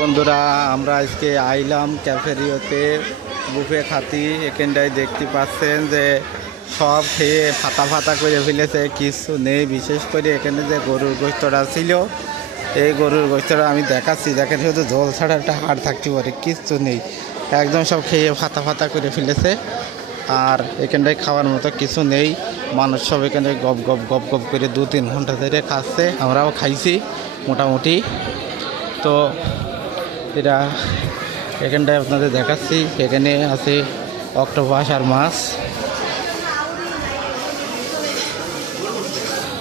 বন্ধুরা, আমরা আজকে আইলাম ক্যাফেরিওতে বুফে খাতি। এখানটায় দেখতে পাচ্ছেন যে সব খেয়ে ফাতা ফাতা করে ফেলেছে, কিছু নেই। বিশেষ করে এখানে যে গরুর গোস্তটা ছিল, এই গরুর গোস্তটা আমি দেখাচ্ছি, দেখেন শুধু ঝোল ছাড়া একটা হাড় থাকতে পারে, কিচ্ছু নেই। একদম সব খেয়ে ফাতা ফাতা করে ফেলেছে। আর এখানটায় খাওয়ার মতো কিছু নেই। মানুষ সব এখানে গপ গপ গপ গপ করে 2-3 ঘন্টা ধরে খাচ্ছে, আমরাও খাইছি মোটামুটি। তো এটা এখানটায় আপনাদের দেখাচ্ছি, এখানে আছে অক্টোপাস আর মাছ।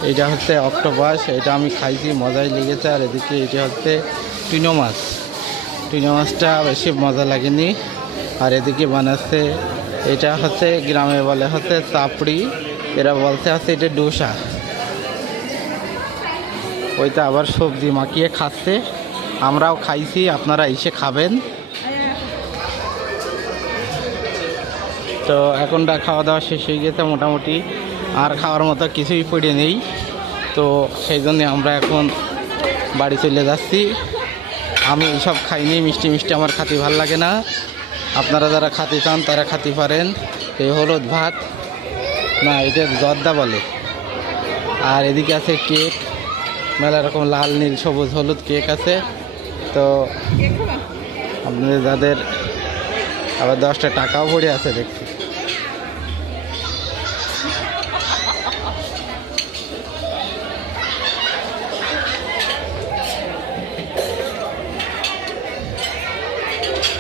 এটা হচ্ছে অক্টোপাস, এটা আমি খাইছি, মজাই লেগেছে। আর এদিকে এটা হচ্ছে টুনো মাছ, টুনো মাছটা বেশি মজা লাগেনি। আর এদিকে বানাচ্ছে, এটা হচ্ছে গ্রামে বলে হচ্ছে চাপড়ি, এরা বলছে হচ্ছে এটা ডোসা। ওইটা আবার সবজি মাখিয়ে খাচ্ছে, আমরাও খাইছি, আপনারা এসে খাবেন। তো এখনটা খাওয়া দাওয়া শেষ হয়ে গেছে মোটামুটি, আর খাওয়ার মতো কিছুই পড়ে নেই। তো সেই জন্যে আমরা এখন বাড়ি চলে যাচ্ছি। আমি এইসব খাইনি, মিষ্টি মিষ্টি আমার খাতে ভাল লাগে না। আপনারা যারা খাতে চান তারা খাতে পারেন। এই হলুদ ভাত, না এটা জর্দা বলে। আর এদিকে আছে কেক, মেলা রকম লাল নীল সবুজ হলুদ কেক আছে। তো আপনাদের যাদের আবার 10টা টাকাও পড়ে আছে দেখছি।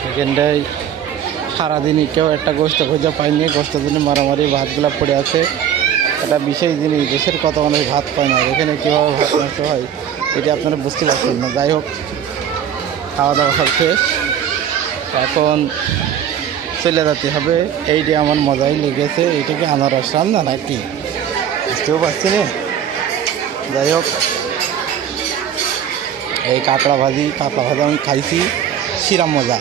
এখানটায় সারাদিনই কেউ একটা গোস্ত খোঁজা পায়নি, গোস্তের জন্য মারামারি, ভাতগুলা পড়ে আছে। এটা বিশেষ জিনিস, দেশের কত মানুষ ভাত পায় না, এখানে কীভাবে ভাত নষ্ট হয় এটা আপনারা বুঝতে পারছেন না। যাই হোক, খাওয়া দাওয়া সব শেষ, এখন চলে যেতে হবে। এইটা আমার মজাই লেগেছে, এইটাকে আনারস রান্না নাকি বুঝতেও পারছি না। যাই হোক, এই কাঁকড়া ভাজি আমি খাইছি, সিরাম মজা।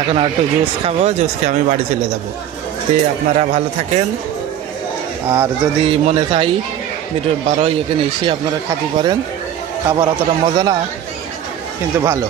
এখন আর একটু জুস খাবো, জুস খেয়ে আমি বাড়ি চলে যাব। তে আপনারা ভালো থাকেন। আর যদি মনে চাই মিটার 12 এখানে এসে আপনারা খাতে পারেন। খাবার অতটা মজা না, কিন্তু ভালো।